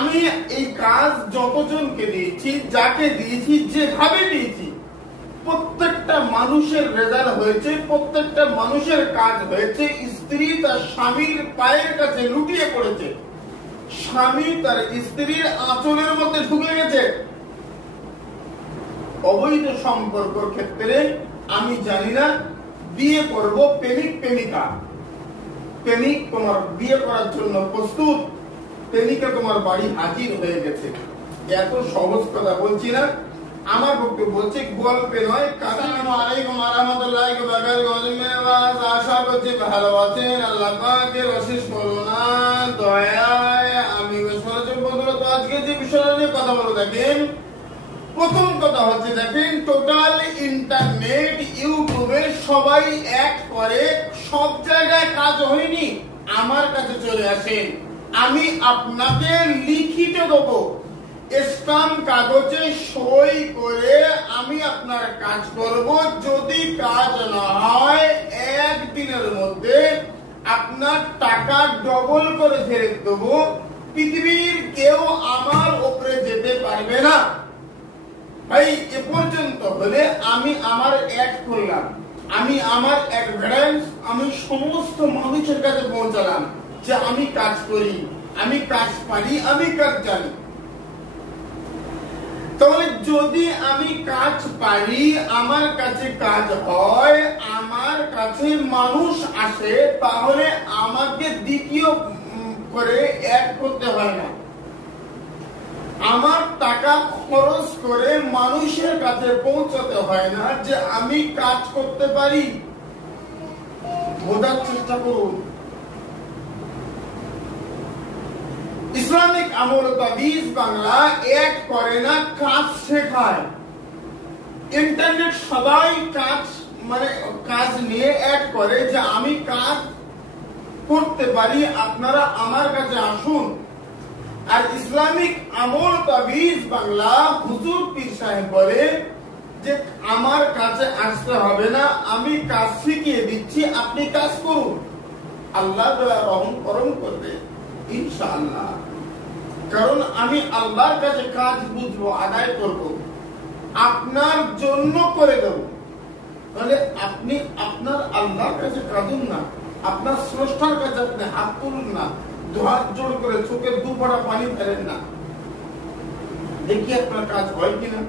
আমি এই কাজ যতজনকে দিয়েছি, যাকে দিয়েছি, যেভাবে দিয়েছি, প্রত্যেকটা মানুষের রেজাল্ট হয়েছে, প্রত্যেকটা মানুষের কাজ হয়েছে। স্ত্রী তার স্বামীর পায়ের কাছে লুটিয়ে পড়েছে, স্বামী তার স্ত্রীর আঁচলের মধ্যে ঢুকে গেছে। অবৈধ সম্পর্কের ক্ষেত্রে আমি জানি না, বিয়ে করব প্রেমিক প্রেমিকা, প্রেমিক তোমার বিয়ে করার জন্য প্রস্তুত, প্রেমিকা তোমার বাড়ি হাজির হয়ে গেছে। এত সহজ কথা বলছি না, আমার বক্তব্য বলছে গল্পে নয়। আসসালামু আলাইকুম ওয়া রাহমাতুল্লাহি ওয়া বারাকাতুহু। আশা করছি ভালো আছেন। আল্লাহ পাকের অশেষ করুণা দয়ায় আমি বন্ধুরা আজকে যে বিষয় নিয়ে কথা বলবো, দেখেন প্রথম কথা হচ্ছে, দেখেন টোটাল ইন্টারনেট ইউটিউবে সবাই এক করে, সব জায়গায় কাজ হয়নি, আমার কাছে চলে আসেন, আমি আপনাকে লিখিত দেবো, স্ট্যাম্প কাগজে সই করে আমি আপনার কাজ করব। যদি কাজ না হয় একদিনের মধ্যে আপনার টাকা ডবল করে ফেরত দেবো। পৃথিবীর কেউ আমার উপরে যেতে পারবে না। ভাই এ পর্যন্ত হলে আমি আমার অ্যাড করলাম, আমি আমার অ্যাডভান্স আমি সমস্ত মানুষের কাছে পৌঁছালাম যে আমি কাজ করি, আমি কাজ পারি, আমি কাজ জানি। তাহলে যদি আমি কাজ পারি, আমার কাছে কাজ হয়, আমার কাছে মানুষ আসে, তাহলে আমাকে দ্বিতীয় করে অ্যাড করতে হয় না। আমার টাকা খরচ করে মানুষের কাছে পৌঁছাতে হয় না যে আমি কাজ করতে পারি। বোঝার চেষ্টা করুন। ইসলামিক আমল তাবিজ বাংলা এক করে না, কাজ শেখায়। ইন্টারনেট সবাই কাজ কাজ নিয়ে এক করে যে আমি কাজ করতে পারি, আপনারা আমার কাছে আসুন। আর ইসলামিক আমল তাবিজ বাংলা হুজুর পীর সাহেব বলে যে আমার কাছে আসতে হবে না, আমি কাজ শিখিয়ে দিচ্ছি, আপনি কাজ করুন, আল্লাহ রহম করম করবে ইনশাআল্লাহ। কারণ আমি আল্লাহর কাছে কাজ বুঝবো, আদায় করব, আপনার জন্য করে দেব। তাহলে আপনি আপনার আল্লাহর কাছে কাঁদুন না, আপনার স্রষ্টার কাছে আপনি হাত তুলুন না, হাত জোড় করে চোখের দুফোঁটা পানি ফেলেন না, দেখি আপনার কাজ হয় কিনা।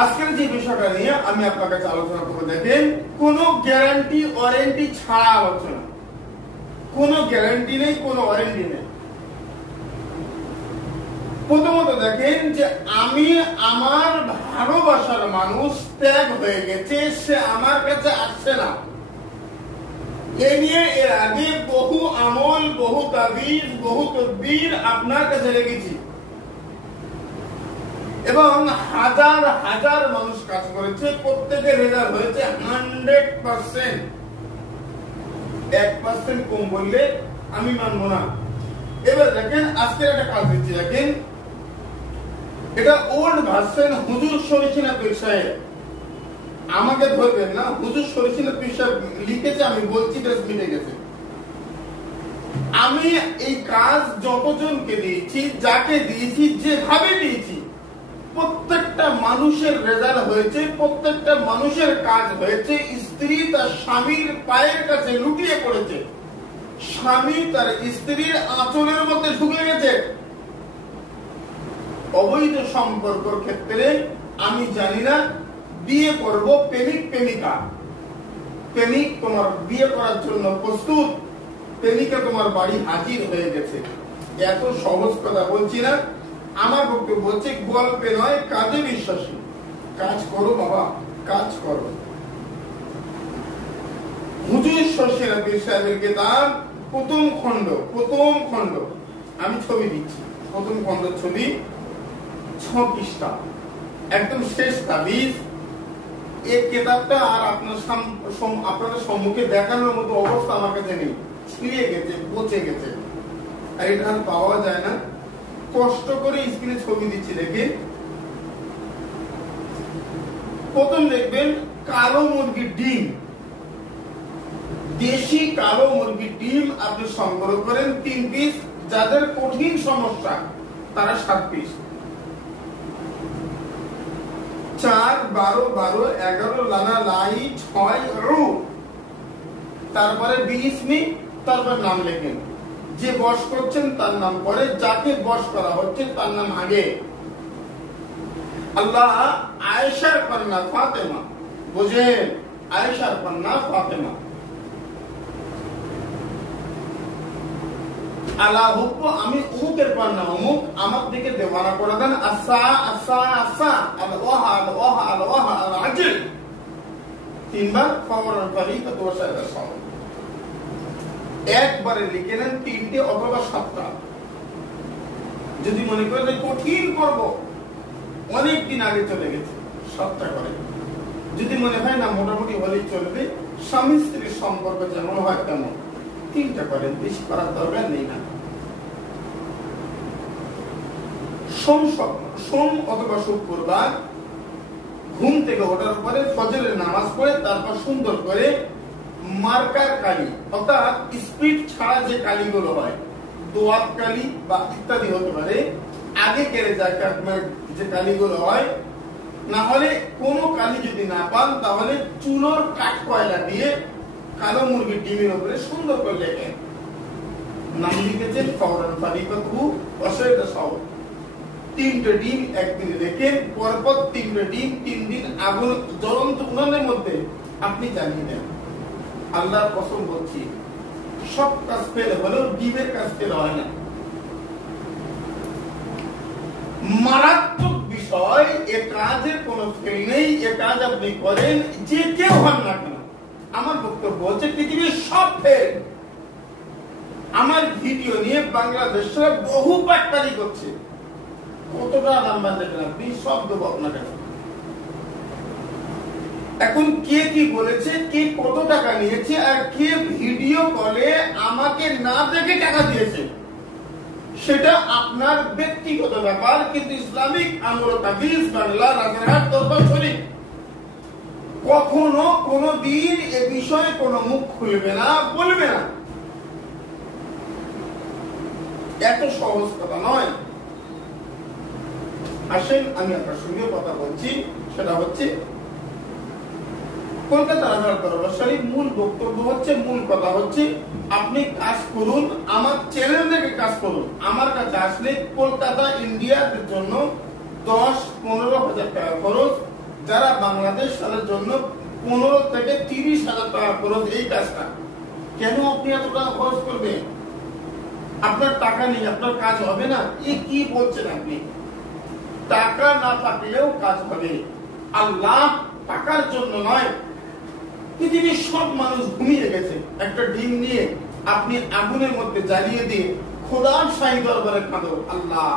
আজকের যে বিষয়টা নিয়ে আমি আপনার কাছে আলোচনা করবো, দেখেন কোনো গ্যারান্টি ওয়ারেন্টি ছাড়া আলোচনা, কোনো গ্যারান্টি নেই, কোনো ওয়ারেন্টি নেই। প্রথমত দেখেন যে আমি আমার ভালোবাসার মানুষ ত্যাগ হয়ে গেছে, সে আমার কাছে আসছে না। এ নিয়ে এর আগে বহু আমল, বহু তাবিজ, বহু তদবির আপনার কাছে রেখেছি এবং হাজার হাজার মানুষ কাজ করেছে, প্রত্যেকের রেজাল্ট হয়েছে 100%। 1% কম বললে আমি মানবো না। এবার দেখেন আজকে একটা কাজ দিচ্ছি, দেখেন এটা ওল্ড ভার্সন হুজুর শরীফিনা পীর সাহেব, আমাকে ধরবেন না, হুজুর শরীফিনা পীর সাহেব লিখেছে, আমি বলছি, বেশ মিটে গেছে। আমি এই কাজ যতজনকে দিয়েছি, যাকে দিয়েছি, যেভাবে দিয়েছি, প্রত্যেকটা মানুষের রেজাল্ট হয়েছে, প্রত্যেকটা মানুষের কাজ হয়েছে। স্ত্রী তার স্বামীর পায়ের কাছে লুটিয়ে পড়েছে, স্বামী তার স্ত্রীর আঁচলের মধ্যে ঢুকে গেছে। অবৈধ সম্পর্কের ক্ষেত্রে আমি জানি না, বিয়ে করব প্রেমিক প্রেমিকা, প্রেমিক তোমার বিয়ে করার জন্য প্রস্তুত, প্রেমিকা তোমার বাড়ি হাজির হয়ে গেছে। এত সহজ কথা বলছি না, আমার বক্তব্য বলছে গল্পে নয়, কাজে বিশ্বাসী। কাজ করো বাবা, কাজ করো। হুজুর শরীফিনা পীর সাহেবের কিতাব প্রথম খণ্ড আমি ছবি দিচ্ছি, প্রথম খণ্ড ছবি, 6 পৃষ্ঠা, একদম শেষ তাবিজ। এই কিতাবটা আর আপনাদের সম্মুখে দেখানোর মতো অবস্থা আমার কাছে নেই, ছিঁড়ে গেছে, পচে গেছে, আর এটা আর পাওয়া যায় না। কষ্ট করে স্ক্রিনে ছবি দিচ্ছি, দেখেন। প্রথম দেখবেন কালো মুরগির ডিম, দেশি কালো মুরগির ডিম আপনি সংগ্রহ করেন 3 পিস, যাদের কঠিন সমস্যা তারা 7 পিস, 4, 12, 12, 11 লানা লাই 6 রু, তারপরে বিসমি, তারপর নাম লেখেন। যে বশ করছেন তার নাম পরে, যাকে বশ করা হচ্ছে তার নাম আগে। আল্লাহ আয়েশার কন্যা ফাতেমা, বুঝেন, আয়েশার কন্যা ফাতেমা। আলা হুব্বু, আমি উমুকের কন্যা উমুক, আমার দিকে দেওয়ানা করে দেন। আসা আসা আসা, আল ওয়াহা আল ওয়াহা আল ওয়াহা আল আজিল, 3 বার ফওরান ফারিকা তো সাইদা সাও, একবারে লিখে নেন 3টে অথবা 7টা। যদি মনে করেন যে কঠিন করব, অনেক দিন আগে চলে গেছে, 7টা করে। যদি মনে হয় না মোটামুটি হলেই চলবে, স্বামী স্ত্রীর সম্পর্ক যেমন হয় তেমন, 3টা করেন, বেশি করার দরকার নেই। না সোম অথবা শুক্রবার ঘুম থেকে ওঠার পরে ফজরের নামাজ পড়ে তারপর সুন্দর করে মার্কার কালি, অর্থাৎ স্পিড ছাড়া যে কালিগুলো হয়, দোয়াত কালি বা ইত্যাদি হতে পারে, আগে কেড়ে যে কালিগুলো হয়, না হলে কোনো কালি যদি না পান তাহলে চুলোর কাঠ কয়লা দিয়ে কালো মুরগির ডিমের উপরে সুন্দর করে লেখেন। নাম লিখেছেন ফওরান ফারিকাতহু ওয়াসাইদা সাও, 3টে ডিম একদিন রেখে পরপর 3টে ডিম 3 দিন আগুন জ্বলন্ত উনানের মধ্যে আপনি জ্বালিয়ে দেন। আল্লাহর কসম বলছি, সব কাজ ফেল হলেও ডিমের কাজ ফেল হয় না। মারাত্মক বিষয়, এ কাজের কোনো ফেল নেই। এ কাজ আপনি করেন, যে কেউ হন না কেন। আমার বক্তব্য হচ্ছে পৃথিবীর সব ফেল। আমার ভিডিও নিয়ে বাংলাদেশে বহু পাটকারি করছে। কতটা নাম্বার দেখেন আপনি, সব দেবো আপনাকে। এখন কে কি বলেছে, কে কত টাকা নিয়েছে, আর কে ভিডিও কলে আমাকে না দেখে টাকা দিয়েছে, সেটা আপনার ব্যক্তিগত ব্যাপার। কিন্তু ইসলামিক আমল তাবিজ বাংলা রাজারহাট দরবার শরীফ কখনো কোনো দিন এ বিষয়ে কোনো মুখ খুলবে না, বলবে না। এত সহজ কথা নয়। আসেন আমি আপনার সঙ্গে কথা বলছি, সেটা হচ্ছে কলকাতা রাজারহাট দরবার শরীফ। মূল বক্তব্য হচ্ছে, মূল কথা হচ্ছে, আপনি কাজ করুন, আমার চ্যানেল থেকে কাজ করুন। আমার কাছে আসলে কলকাতা ইন্ডিয়ার জন্য 10-15 হাজার টাকা খরচ, যারা বাংলাদেশ তাদের জন্য 15 থেকে 30 হাজার টাকা খরচ। এই কাজটা কেন আপনি এত টাকা খরচ করবেন? আপনার টাকা নেই, আপনার কাজ হবে না? এ কি বলছেন আপনি? টাকা না থাকলেও কাজ হবে। আল্লাহ টাকার জন্য নয়। পৃথিবীর সব মানুষ ঘুমিয়ে গেছে, একটা ডিম নিয়ে আপনি আগুনের মধ্যে জ্বালিয়ে দিয়ে খোদার শাহী দরবারে কাঁদো, আল্লাহ।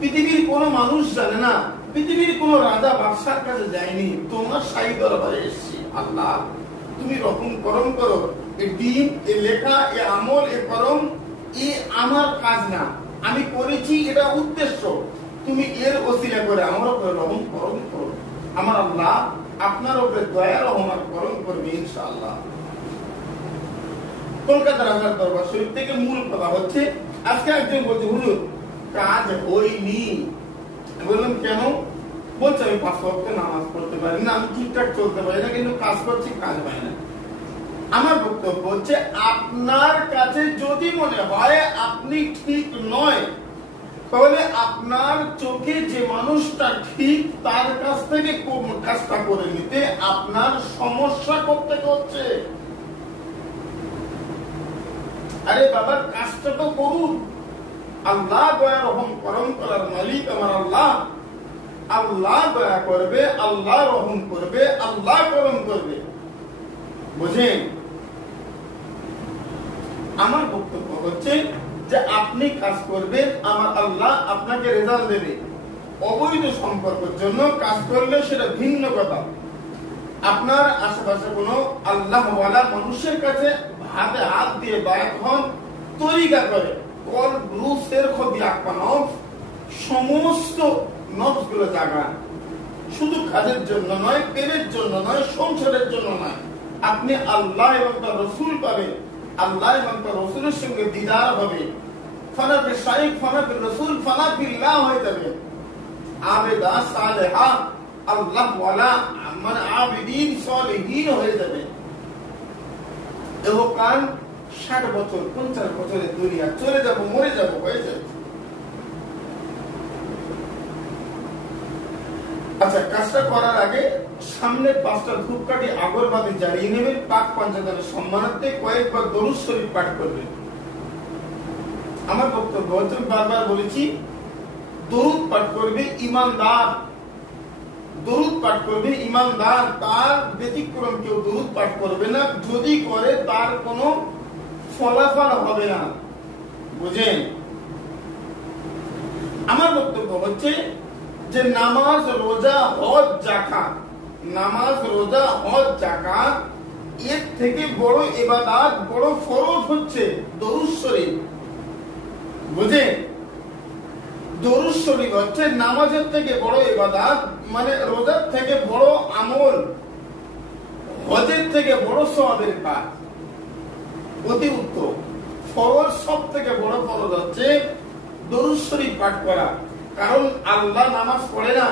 পৃথিবীর কোনো মানুষ জানে না, পৃথিবীর কোনো রাজা বাদশার কাছে যায়নি, তোমার শাহী দরবারে এসেছি, আল্লাহ তুমি রকম করম করো। এই ডিম, এ লেখা, এ আমল, এ করম, এ আমার কাজ না, আমি করেছি, এটা উদ্দেশ্য। তুমি এর ওসিলা করে আমার উপরে রহম করম করো। আমার আল্লাহ আপনার উপরে দয়া রহমান করম করবে ইনশাআল্লাহ। কলকাতা রাজার দরবার শরীফ থেকে মূল কথা হচ্ছে, আজকে একজন বলছে হুজুর কাজ হয়নি। বললাম কেন? বলছে আমি 5 ওয়াক্ত নামাজ পড়তে পারি না, আমি ঠিকঠাক চলতে পারি না, কিন্তু কাজ করছি, কাজ হয় না। আমার বক্তব্য হচ্ছে, আপনার কাছে যদি মনে হয় আপনি ঠিক নয়, তাহলে আপনার চোখে যে মানুষটা ঠিক তার কাছ থেকে কাজটা করে নিতে আপনার সমস্যা করতে হচ্ছে। আরে বাবা, কাজটা তো করুন। আল্লাহ দয়া রহম করম করার মালিক আমার আল্লাহ। আল্লাহ দয়া করবে, আল্লাহ রহম করবে, আল্লাহ করম করবে, বুঝেন? আমার বক্তব্য হচ্ছে যে আপনি কাজ করবেন, আমার আল্লাহ আপনাকে রেজাল্ট দেবে। অবৈধ সম্পর্কের জন্য কাজ করলে সেটা ভিন্ন কথা। আপনার আশেপাশে কোনো আল্লাহওয়ালা মানুষের কাছে হাতে হাত দিয়ে বায়াত হন, তরিকা করে কল ব্রুসের ক্ষতি আকানফ, সমস্ত নফসগুলো জাগান। শুধু কাজের জন্য নয়, প্রেমের জন্য নয়, সংসারের জন্য নয়। আপনি আল্লাহ এবং তার রসুল পাবেন, আল্লাহ এবং তার রসুলের সঙ্গে দিদার হবে। মাশায়েখ ফানা ফির রাসূল ফানা ফিল্লাহ হয়ে যাবে। আবেদা সালেহা আল্লাহ ওয়ালা মানে আবিদিন সালেহিন হয়ে যাবে। এহকাল 60 বছর 50 বছরের দুনিয়া চলে যাব, মরে যাব, হয়ে যাবে। আচ্ছা, কাজটা করার আগে সামনে 5টা ধূপকাঠি আগরবাতি জ্বালিয়ে নেবেন, পাক পঞ্চদানের সম্মানার্থে কয়েকবার দরুদ শরীফ পাঠ করবেন। আমার বক্তব্য হচ্ছে, বারবার বলেছি, দরুদ পাঠ করবে ইমানদার, দরুদ পাঠ করবে ইমানদার, তার ব্যতিক্রম কেউ দরুদ পাঠ করবে না। যদি করে তার কোনো ফলাফল হবে না, বুঝেন? আমার বক্তব্য হচ্ছে যে নামাজ, রোজা, হজ, যাকাত, নামাজ, রোজা, হজ, যাকাত, এর থেকে বড় ইবাদত, বড় ফরজ হচ্ছে দরুদ শরীফ, বুঝেন? দরুদ শরীফ হচ্ছে নামাজের থেকে বড় ইবাদত, মানে রোজার থেকে বড় আমল, হজের থেকে বড় সওয়াবের কাজ, অতি উত্তম। ফরজ, সব থেকে বড় ফরজ হচ্ছে দরুদ শরীফ পাঠ করা। কারণ আল্লাহ নামাজ পড়ে না,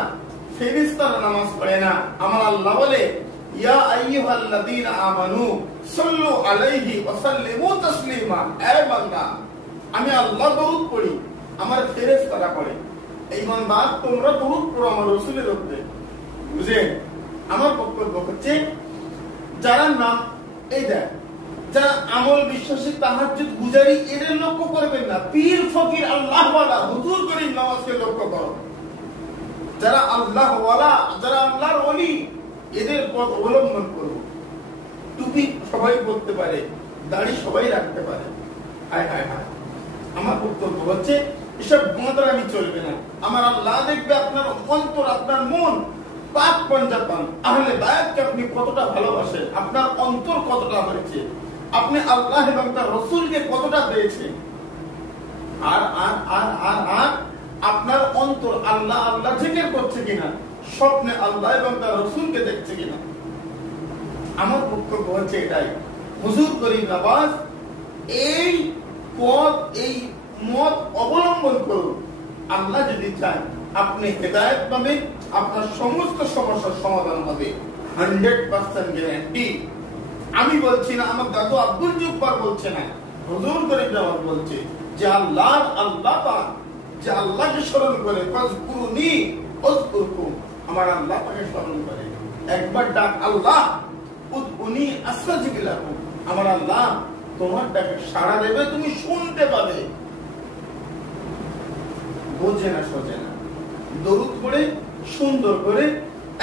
ফেরেশতারা নামাজ পড়ে না। আমার আল্লাহ বলে, ইয়া আইয়ুহাল্লাযীনা আমানু সাল্লু আলাইহি ওয়া সাল্লিমু তাসলিমা। এ বান্দা, আমি আল্লাহ দরুদ পড়ি, আমার ফেরেশতারা পড়ে। এই বান্দা, তোমরা দরুদ পড়ো আমার রাসূলের উপরে, বুঝেন? আমার বক্তব্য হচ্ছে, যারা নাম এই দেয়, যারা আমল বিশ্বাসী, তাহাজ্জুদ গুজারি, এদের লক্ষ্য করবেন না। পীর ফকির আল্লাহ ওয়ালা হুজুর করিম নামাজকে লক্ষ্য করো। যারা আল্লাহ ওয়ালা, যারা আল্লাহর ওলি, এদের পথ অবলম্বন করো। টুপি সবাই পরতে পারে, দাড়ি সবাই রাখতে পারে। হায় হায় হায়, আমার বক্তব্য হচ্ছে এসব গোঁদারামি চলবে না। আমার আল্লাহ দেখবে আপনার অন্তর, আপনার মন, পাক পঞ্জাপান আহলে বায়াতকে আপনি কতটা ভালোবাসেন, আপনার অন্তর কতটা হয়েছে, আপনি আল্লাহ এবং তার রাসূলকে কতটা পেয়েছেন। আর আর আর আর আর আপনার অন্তর আল্লাহ আল্লাহ জিকির করছে কিনা, স্বপ্নে আল্লাহ এবং তার রাসূলকে দেখছে কিনা। আমার বক্তব্য হচ্ছে এটাই, হুজুর করিম নওয়াজ এই পথ, এই মত অবলম্বন করুন। আল্লাহ যদি চায় আপনি হেদায়েত পাবেন, আপনার সমস্ত সমস্যার সমাধান হবে, 100% গ্যারান্টি। আমি বলছি না, আমার দাদু আব্দুল জব্বার বলছে না, হুজুর করিম নওয়াজ বলছে যে আল্লাহ পাক, যে আল্লাহকে স্মরণ করে, ফাজকুরুনি আযকুরকুম, আমার আল্লাহ তাকে স্মরণ করে। একবার ডাক আল্লাহ, উদউনি আস্তাজিব লাকুম, আমার আল্লাহ তোমার ডাকে সাড়া দেবে, তুমি শুনতে পাবে। বোঝে না, সোজে না, দরুদ পড়ে সুন্দর করে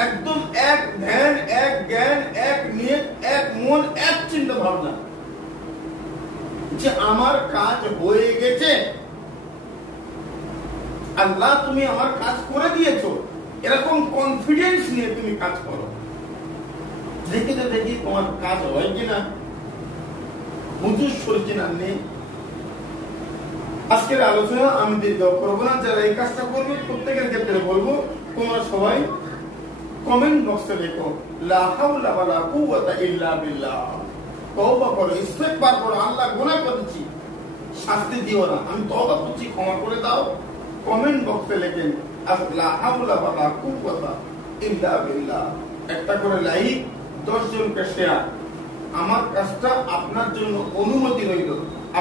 একদম এক ধ্যান, এক জ্ঞান, এক নিয়ত, এক মন, এক চিন্তা ভাবনা যে আমার কাজ হয়ে গেছে, আল্লাহ তুমি আমার কাজ করে দিয়েছো, এরকম কনফিডেন্স নিয়ে তুমি কাজ করো। দেখি তো দেখি তোমার কাজ হয় কিনা, হুজুর সরছে না নেই। আজকের আলোচনা আমি দীর্ঘ করবো না। যারা এই কাজটা করবে প্রত্যেকের ক্ষেত্রে বলবো, তোমরা সবাই কমেন্ট বক্সে লেখো লা হাওলা ওয়ালা কুওয়াতা ইল্লা বিল্লাহ। তওবা করো, ইস্তেগফার করো, আল্লাহ গুনাহ করেছি, শাস্তি দিও না, আমি তওবা করছি, ক্ষমা করে দাও। কমেন্ট বক্সে লেখেন লা হাওলা ওয়ালা কুওয়াতা ইল্লা বিল্লাহ। একটা করে লাইক, 10 জনকে শেয়ার। আমার কাজটা আপনার জন্য অনুমতি রইল,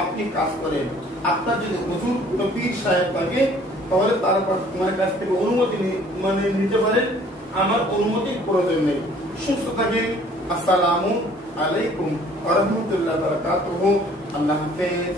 আপনি কাজ করেন। আপনার যদি হুজুর পীর সাহেব থাকে, তাহলে তার কাছ থেকে অনুমতি নিতে পারেন, আমার অনুমতির প্রয়োজন নেই। সুস্থ থাকেন। আসসালামু আলাইকুম ওয়া রাহমাতুল্লাহি ওয়া বারাকাতুহু। আল্লাহ হাফেজ।